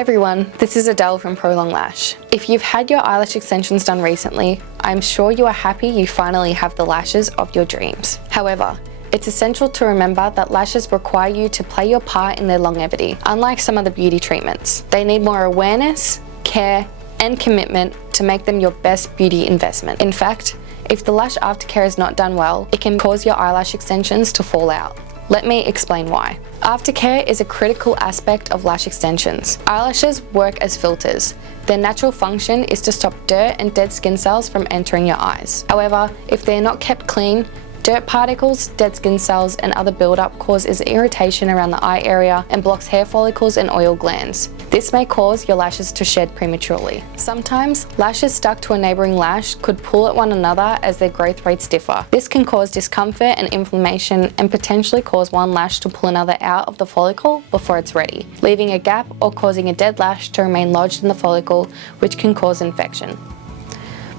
Hi everyone, this is Adele from Prolong Lash. If you've had your eyelash extensions done recently, I'm sure you are happy you finally have the lashes of your dreams. However, it's essential to remember that lashes require you to play your part in their longevity. Unlike some other beauty treatments, they need more awareness, care, and commitment to make them your best beauty investment. In fact, if the lash aftercare is not done well, it can cause your eyelash extensions to fall out. Let me explain why. Aftercare is a critical aspect of lash extensions. Eyelashes work as filters. Their natural function is to stop dirt and dead skin cells from entering your eyes. However, if they are not kept clean, dirt particles, dead skin cells, and other buildup causes irritation around the eye area and blocks hair follicles and oil glands. This may cause your lashes to shed prematurely. Sometimes, lashes stuck to a neighbouring lash could pull at one another as their growth rates differ. This can cause discomfort and inflammation and potentially cause one lash to pull another out of the follicle before it's ready, leaving a gap or causing a dead lash to remain lodged in the follicle, which can cause infection.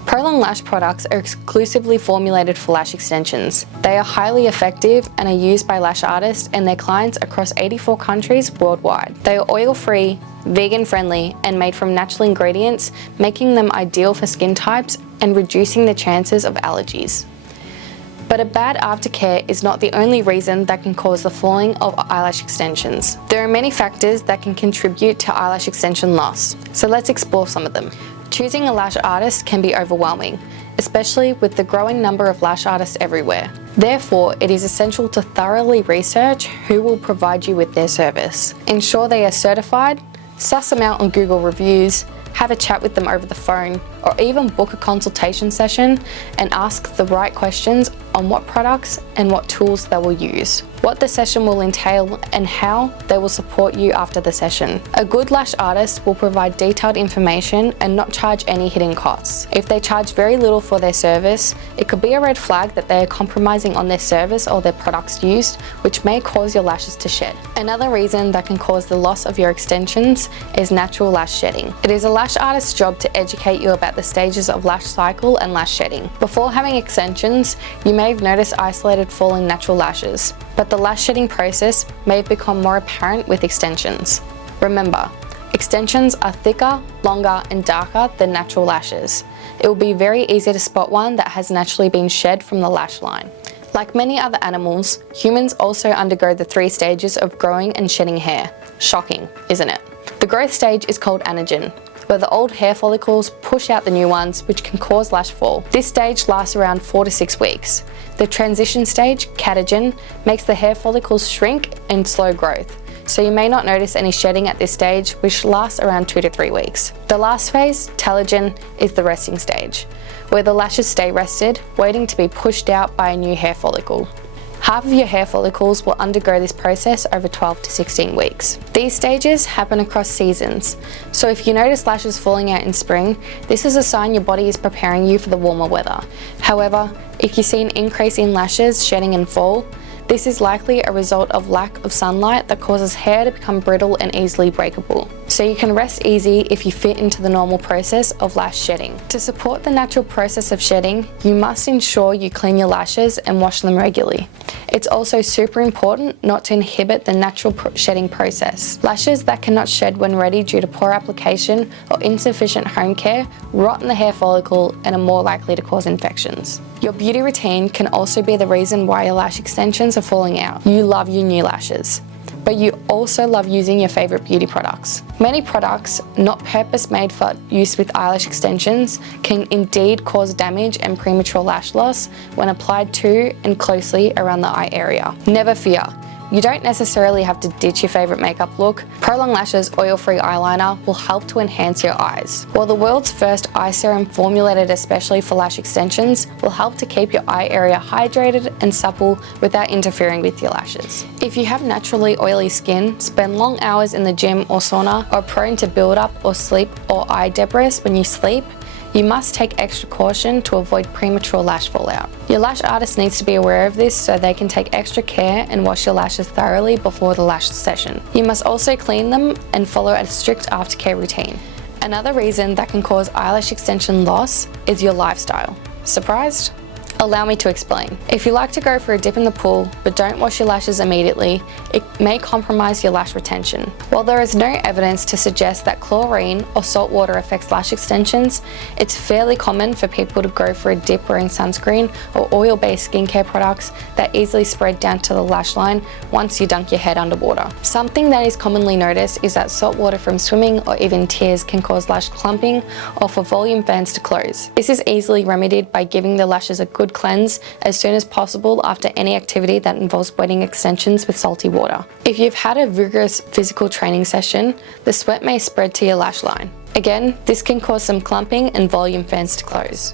Prolong Lash products are exclusively formulated for lash extensions. They are highly effective and are used by lash artists and their clients across 84 countries worldwide. They are oil-free, vegan-friendly, and made from natural ingredients, making them ideal for skin types and reducing the chances of allergies. But a bad aftercare is not the only reason that can cause the falling of eyelash extensions. There are many factors that can contribute to eyelash extension loss, so let's explore some of them. Choosing a lash artist can be overwhelming, especially with the growing number of lash artists everywhere. Therefore, it is essential to thoroughly research who will provide you with their service. Ensure they are certified, suss them out on Google reviews, have a chat with them over the phone, or even book a consultation session and ask the right questions on what products and what tools they will use, what the session will entail, and how they will support you after the session. A good lash artist will provide detailed information and not charge any hidden costs. If they charge very little for their service, it could be a red flag that they are compromising on their service or their products used, which may cause your lashes to shed. Another reason that can cause the loss of your extensions is natural lash shedding. It is a lash artist's job to educate you about the stages of lash cycle and lash shedding. Before having extensions, you may have noticed isolated falling natural lashes, but the lash shedding process may have become more apparent with extensions. Remember, extensions are thicker, longer, and darker than natural lashes. It will be very easy to spot one that has naturally been shed from the lash line. Like many other animals, humans also undergo the 3 stages of growing and shedding hair. Shocking, isn't it? The growth stage is called anagen, where the old hair follicles push out the new ones, which can cause lash fall. This stage lasts around 4 to 6 weeks. The transition stage, catagen, makes the hair follicles shrink and slow growth, so you may not notice any shedding at this stage, which lasts around 2 to 3 weeks. The last phase, telogen, is the resting stage, where the lashes stay rested, waiting to be pushed out by a new hair follicle. Half of your hair follicles will undergo this process over 12 to 16 weeks. These stages happen across seasons, so if you notice lashes falling out in spring, this is a sign your body is preparing you for the warmer weather. However, if you see an increase in lashes shedding in fall, this is likely a result of lack of sunlight that causes hair to become brittle and easily breakable. So you can rest easy if you fit into the normal process of lash shedding. To support the natural process of shedding, you must ensure you clean your lashes and wash them regularly. It's also super important not to inhibit the natural shedding process. Lashes that cannot shed when ready due to poor application or insufficient home care rot in the hair follicle and are more likely to cause infections. Your beauty routine can also be the reason why your lash extensions are falling out. You love your new lashes, but you also love using your favorite beauty products. Many products, not purpose-made for use with eyelash extensions, can indeed cause damage and premature lash loss when applied to and closely around the eye area. Never fear. You don't necessarily have to ditch your favorite makeup look. Prolong Lash's oil-free eyeliner will help to enhance your eyes, while the world's first eye serum formulated especially for lash extensions will help to keep your eye area hydrated and supple without interfering with your lashes. If you have naturally oily skin, spend long hours in the gym or sauna, or are prone to build-up or sleep or eye debris when you sleep, you must take extra caution to avoid premature lash fallout. Your lash artist needs to be aware of this so they can take extra care and wash your lashes thoroughly before the lash session. You must also clean them and follow a strict aftercare routine. Another reason that can cause eyelash extension loss is your lifestyle. Surprised? Allow me to explain. If you like to go for a dip in the pool but don't wash your lashes immediately, it may compromise your lash retention. While there is no evidence to suggest that chlorine or salt water affects lash extensions, it's fairly common for people to go for a dip wearing sunscreen or oil-based skincare products that easily spread down to the lash line once you dunk your head underwater. Something that is commonly noticed is that salt water from swimming or even tears can cause lash clumping or for volume fans to close. This is easily remedied by giving the lashes a good cleanse as soon as possible after any activity that involves wetting extensions with salty water. If you've had a rigorous physical training session, the sweat may spread to your lash line. Again, this can cause some clumping and volume fans to close.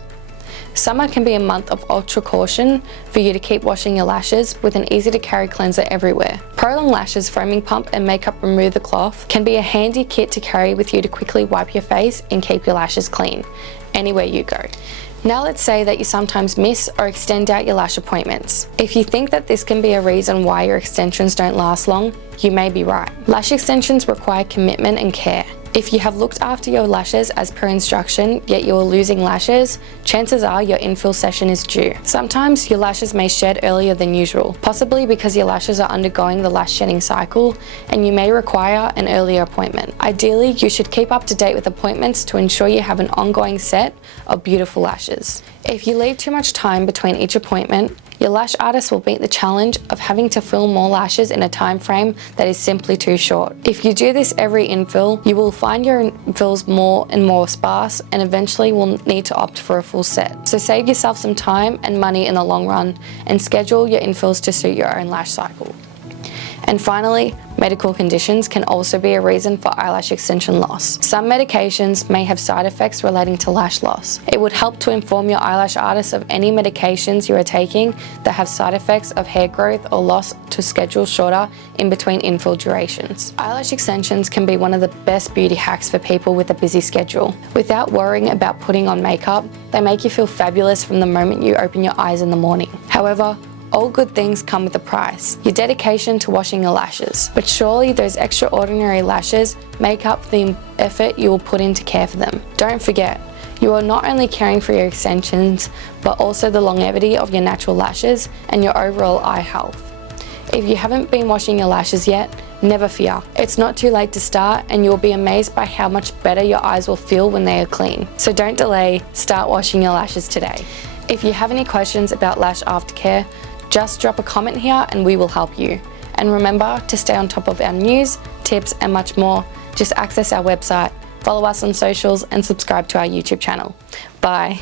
Summer can be a month of ultra caution for you to keep washing your lashes with an easy to carry cleanser everywhere. Prolong Lash's foaming pump and makeup remover cloth can be a handy kit to carry with you to quickly wipe your face and keep your lashes clean anywhere you go. Now let's say that you sometimes miss or extend out your lash appointments. If you think that this can be a reason why your extensions don't last long, you may be right. Lash extensions require commitment and care. If you have looked after your lashes as per instruction, yet you are losing lashes, chances are your infill session is due. Sometimes your lashes may shed earlier than usual, possibly because your lashes are undergoing the lash shedding cycle and you may require an earlier appointment. Ideally, you should keep up to date with appointments to ensure you have an ongoing set of beautiful lashes. If you leave too much time between each appointment, your lash artist will meet the challenge of having to fill more lashes in a time frame that is simply too short. If you do this every infill, you will find your infills more and more sparse and eventually will need to opt for a full set. So save yourself some time and money in the long run and schedule your infills to suit your own lash cycle. And finally, medical conditions can also be a reason for eyelash extension loss. Some medications may have side effects relating to lash loss. It would help to inform your eyelash artist of any medications you are taking that have side effects of hair growth or loss to schedule shorter in between infill durations. Eyelash extensions can be one of the best beauty hacks for people with a busy schedule. Without worrying about putting on makeup, they make you feel fabulous from the moment you open your eyes in the morning. However, all good things come with a price, your dedication to washing your lashes. But surely those extraordinary lashes make up for the effort you will put in to care for them. Don't forget, you are not only caring for your extensions, but also the longevity of your natural lashes and your overall eye health. If you haven't been washing your lashes yet, never fear. It's not too late to start and you'll be amazed by how much better your eyes will feel when they are clean. So don't delay, start washing your lashes today. If you have any questions about Lash Aftercare, just drop a comment here and we will help you. And remember to stay on top of our news, tips and much more. Just access our website, follow us on socials and subscribe to our YouTube channel. Bye.